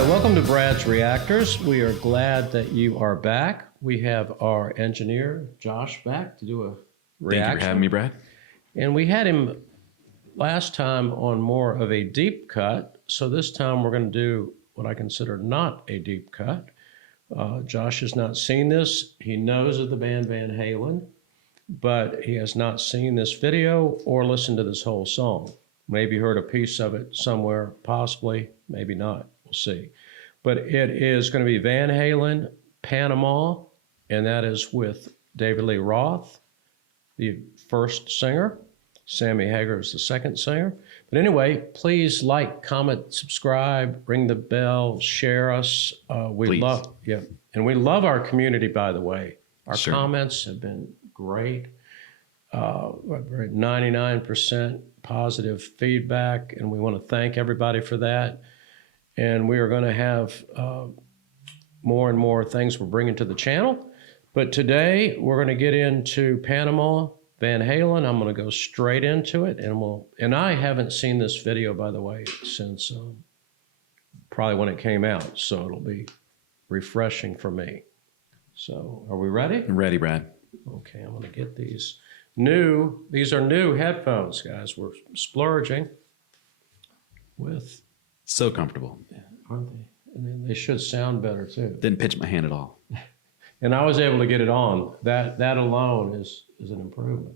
Hi, welcome to Brad's Reactors. We are glad that you are back. We have our engineer, Josh, back to do a reaction. Thank you for having me, Brad. And we had him last time on more of a deep cut, so this time we're going to do what I consider not a deep cut. Josh has not seen this. He knows of the band Van Halen, but he has not seen this video or listened to this whole song. Maybe heard a piece of it somewhere, possibly, maybe not. We'll see. But it is going to be Van Halen, Panama, and that is with David Lee Roth, the first singer. Sammy Hagar is the second singer. But anyway, please like, comment, subscribe, ring the bell, share us. We love our community, by the way. Our comments have been great. 99% positive feedback, and we want to thank everybody for that. And we are going to have more and more things we're bringing to the channel. But today we're going to get into Panama, Van Halen. I'm going to go straight into it, and I haven't seen this video, by the way, since probably when it came out, so it'll be refreshing for me. So, are we ready? I'm ready, Brad. Okay, I'm going to get these are new headphones, guys. We're splurging with. So comfortable. Yeah, aren't they? And then they should sound better too. Didn't pitch my hand at all. And I was able to get it on. That alone is an improvement.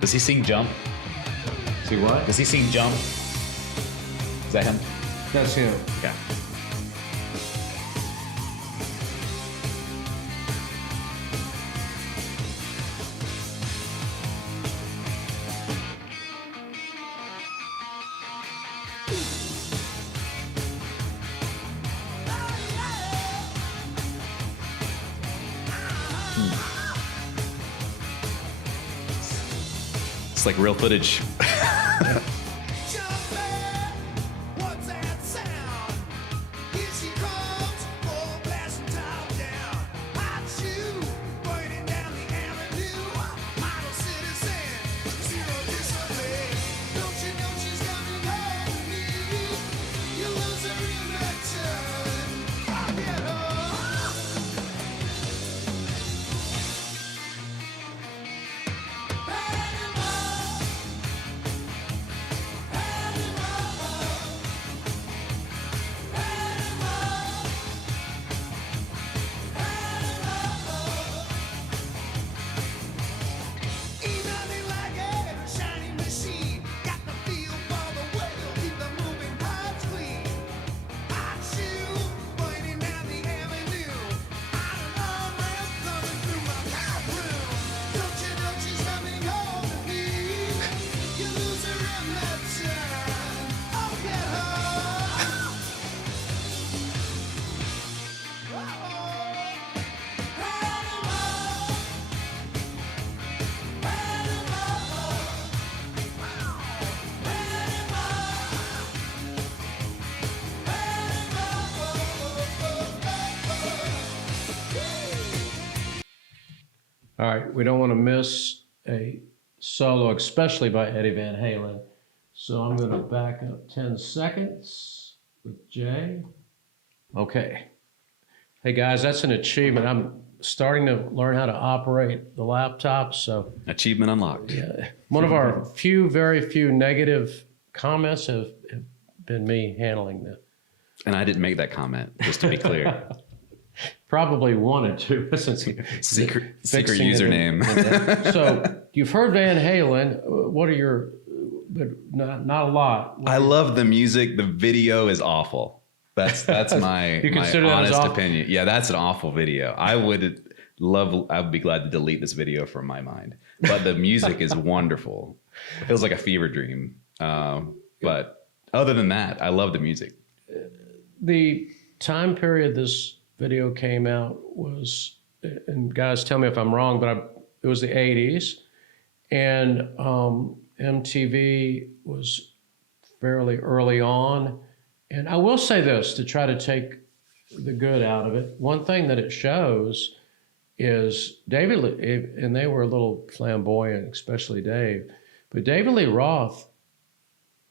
Does he sing Jump? See what? Does he sing Jump? Is that him? That's him. Okay. It's like real footage. All right, we don't want to miss a solo, especially by Eddie Van Halen. So I'm going to back up 10 seconds with Jay. Okay. Hey guys, that's an achievement. I'm starting to learn how to operate the laptop, so. Achievement unlocked. Yeah. One of our very few negative comments have been me handling this. And I didn't make that comment, just to be clear. Probably wanted to, since secret username. So you've heard Van Halen. What are your? But not a lot. I love the music. The video is awful. That's my honest opinion. Yeah, that's an awful video. I would be glad to delete this video from my mind. But the music is wonderful. It feels like a fever dream. But other than that, I love the music. The time period this video came out was, and guys tell me if I'm wrong, but it was the 80s. And MTV was fairly early on. And I will say this to try to take the good out of it. One thing that it shows is David, and they were a little flamboyant, especially Dave, but David Lee Roth,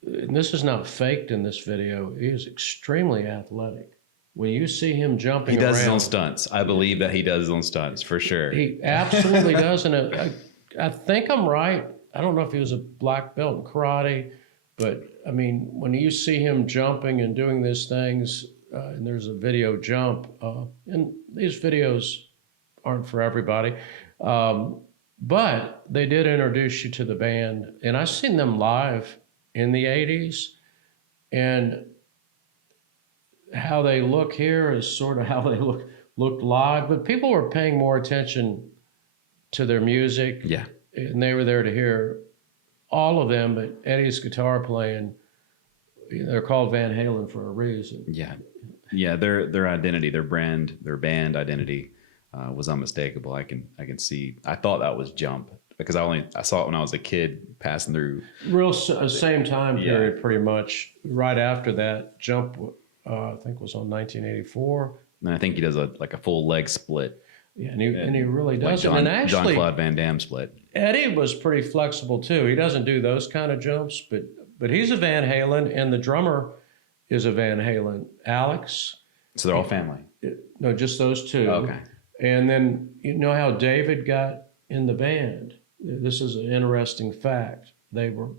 and this is not faked in this video, he is extremely athletic. When you see him jumping he does around, his own stunts. I believe that he does his own stunts for sure. He absolutely does. And I think I'm right. I don't know if he was a black belt in karate, but I mean, when you see him jumping and doing these things, and there's a video jump, and these videos aren't for everybody, but they did introduce you to the band. And I've seen them live in the 80s, and how they look here is sort of how they looked live, but people were paying more attention to their music. Yeah. And they were there to hear all of them, but Eddie's guitar playing, they're called Van Halen for a reason. Yeah. Yeah, their identity, their band identity was unmistakable. I can see. I thought that was Jump because I saw it when I was a kid passing through. Same time period, pretty much. Right after that, Jump, I think was on 1984. And I think he does a full leg split. Yeah, and he really does. Like and actually, Jean-Claude Van Damme split. Eddie was pretty flexible too. He doesn't do those kind of jumps, but he's a Van Halen, and the drummer is a Van Halen. Alex. So they're all family. No, just those two. Okay. And then you know how David got in the band. This is an interesting fact. They were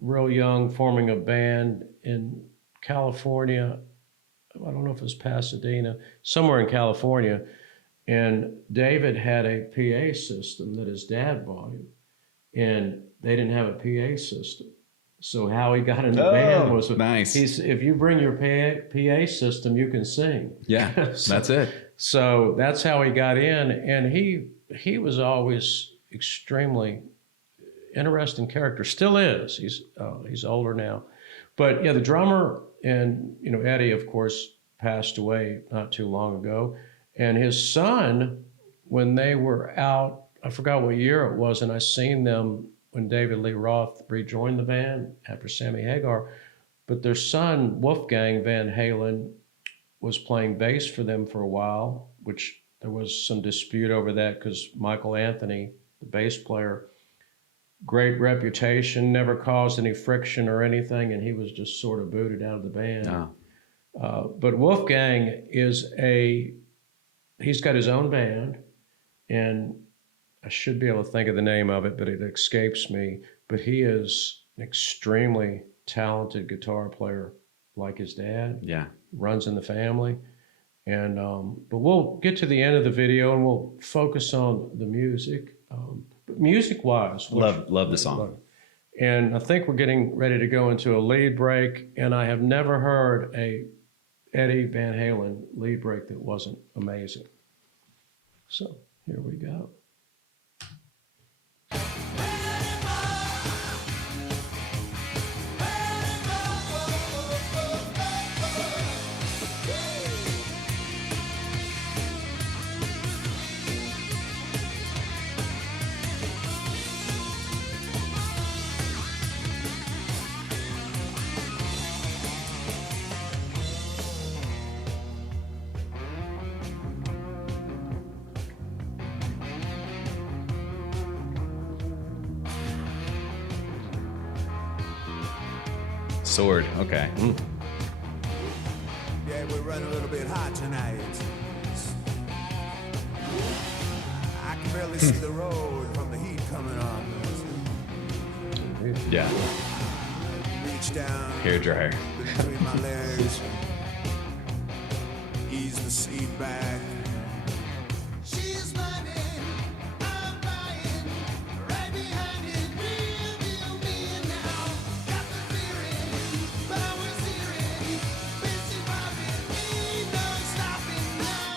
real young, forming a band in California. I don't know if it was Pasadena, somewhere in California. And David had a PA system that his dad bought him, and they didn't have a PA system. So how he got in the band was nice. If you bring your PA system, you can sing. Yeah, so, that's it. So that's how he got in, and he was always extremely interesting character. Still is. He's older now, but yeah, the drummer and Eddie, of course, passed away not too long ago. And his son, when they were out, I forgot what year it was, and I seen them when David Lee Roth rejoined the band after Sammy Hagar. But their son, Wolfgang Van Halen, was playing bass for them for a while, which there was some dispute over that because Michael Anthony, the bass player, great reputation, never caused any friction or anything, and he was just sort of booted out of the band. Oh. But Wolfgang he's got his own band, and I should be able to think of the name of it, but it escapes me. But he is an extremely talented guitar player, like his dad. Yeah. Runs in the family. And but we'll get to the end of the video and we'll focus on the music. But music-wise, love the song. And I think we're getting ready to go into a lead break, and I have never heard a Eddie Van Halen lead break that wasn't amazing. So here we go. Sword, okay. Yeah, we're running a little bit hot tonight. I can barely see the road from the heat coming on. Yeah. Reach down Hair dryer. between my legs. Ease the seat back. She's running, I'm buying, right behind it, real me now. Got the feeling, powers hearing, busy robbing, ain't no stopping now.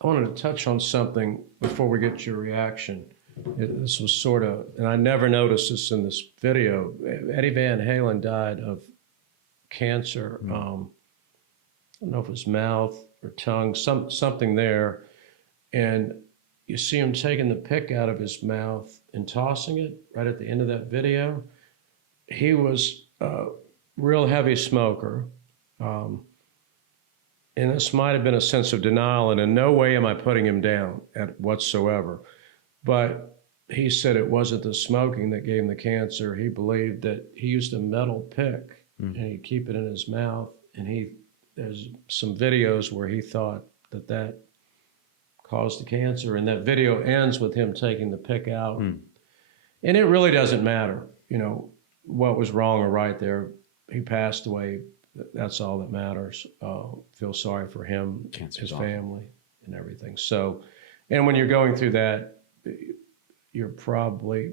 I wanted to touch on something before we get your reaction. This was sort of, and I never noticed this in this video. Eddie Van Halen died of cancer. I don't know if it was mouth or tongue, something there. And you see him taking the pick out of his mouth and tossing it right at the end of that video. He was a real heavy smoker. And this might have been a sense of denial, and in no way am I putting him down whatsoever. But he said it wasn't the smoking that gave him the cancer. He believed that he used a metal pick and he'd keep it in his mouth. And there's some videos where he thought that caused the cancer. And that video ends with him taking the pick out. And it really doesn't matter, what was wrong or right there. He passed away. That's all that matters. Feel sorry for him, his family, and everything. So, and when you're going through that, you're probably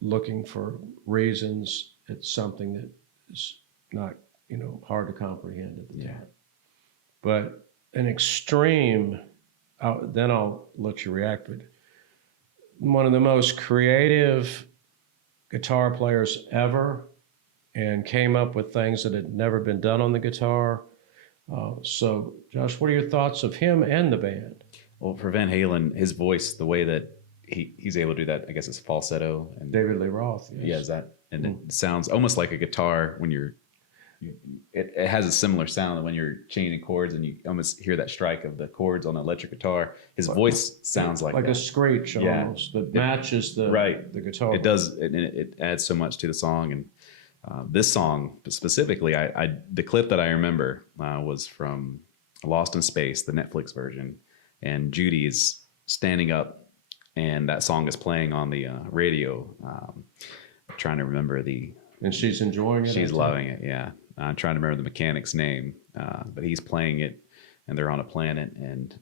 looking for reasons. It's something that is not, hard to comprehend at the time. But an extreme, then I'll let you react. But one of the most creative guitar players ever, and came up with things that had never been done on the guitar. So, Josh, what are your thoughts of him and the band? Well, for Van Halen, his voice, the way that he's able to do that, I guess it's falsetto. And David Lee Roth. Yes. Yeah, is that, and it sounds almost like a guitar when it has a similar sound when you're chaining chords and you almost hear that strike of the chords on an electric guitar. His voice sounds like a screech almost that matches the guitar. It does, and it adds so much to the song. And this song specifically, the clip that I remember was from Lost in Space, the Netflix version, and Judy is standing up, and that song is playing on the radio. Trying to remember and she's enjoying it. She's loving it. Yeah, I'm trying to remember the mechanic's name, but he's playing it, and they're on a planet, and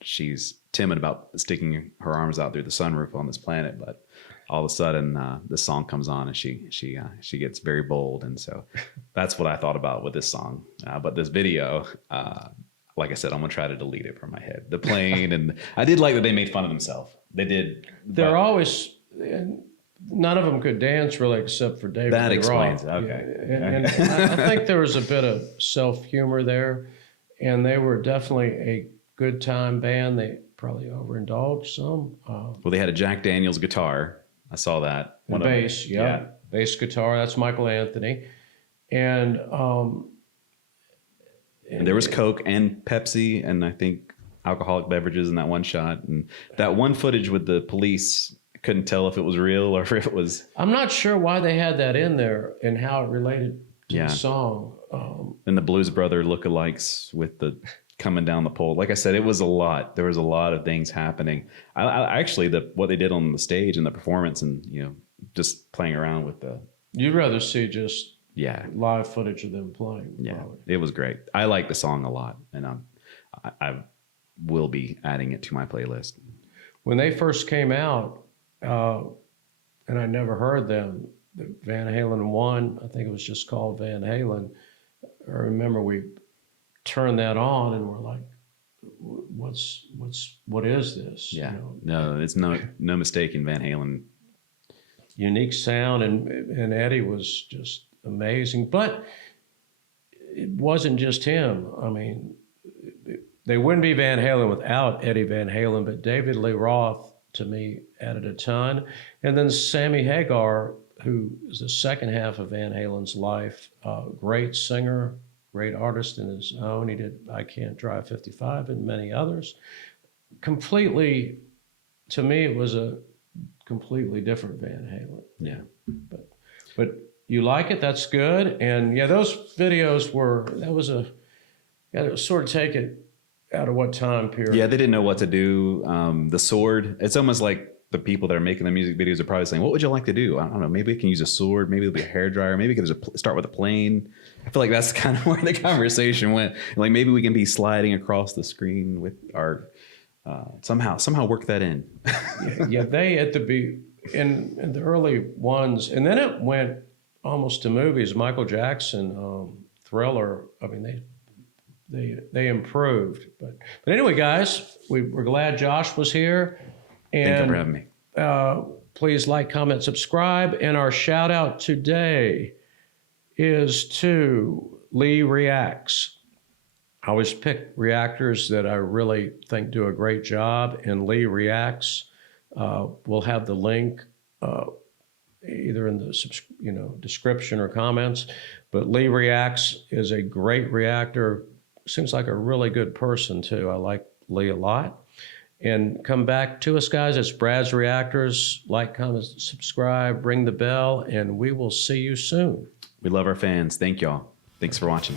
she's timid about sticking her arms out through the sunroof on this planet, but all of a sudden this song comes on and she gets very bold. And so that's what I thought about with this song. But this video, like I said, I'm gonna try to delete it from my head. The plane, and I did like that they made fun of themselves. They did. They're always, none of them could dance really except for David That Lee explains Roth. it. Okay. Yeah. And I think there was a bit of self-humor there, and they were definitely a good time band. They probably overindulged some. Well, they had a Jack Daniels guitar. I saw that. Bass, bass guitar. That's Michael Anthony, and there was Coke and Pepsi, and I think alcoholic beverages in that one shot. And that one footage with the police, couldn't tell if it was real or if it was. I'm not sure why they had that in there and how it related to the song. And the Blues Brother lookalikes with the coming down the pole. Like I said, it was a lot. There was a lot of things happening. I actually, what they did on the stage and the performance, and just playing around with the. You'd rather see just live footage of them playing. Yeah, probably. It was great. I like the song a lot, and I will be adding it to my playlist. When they first came out, and I never heard them, the Van Halen 1, I think it was just called Van Halen. I remember we turned that on and we're like, what is this? Yeah. No, it's no mistake in Van Halen. Unique sound, and Eddie was just amazing. But it wasn't just him. I mean, they wouldn't be Van Halen without Eddie Van Halen, but David Lee Roth, to me, added a ton. And then Sammy Hagar, who is the second half of Van Halen's life, great singer, great artist in his own. He did I Can't Drive 55 and many others. Completely, to me, it was a completely different Van Halen. Yeah. But you like it, that's good. And yeah, those videos to sort of take it out of what time period. Yeah, they didn't know what to do. The sword, it's almost like the people that are making the music videos are probably saying, what would you like to do? I don't know, maybe we can use a sword, maybe it'll be a hairdryer, maybe we could start with a plane. I feel like that's kind of where the conversation went. Like maybe we can be sliding across the screen with our, somehow work that in. yeah, they in the early ones, and then it went almost to movies. Michael Jackson, Thriller, I mean, they improved. But anyway, guys, we're glad Josh was here. Thank you And for having me. Please like, comment, subscribe. And our shout out today is to Lee Reacts. I always pick reactors that I really think do a great job, and Lee Reacts. We'll have the link either in the description or comments. But Lee Reacts is a great reactor. Seems like a really good person too. I like Lee a lot. And come back to us, guys. It's Brad's Reactors. Like, comment, subscribe, ring the bell, and we will see you soon. We love our fans. Thank y'all. Thanks for watching.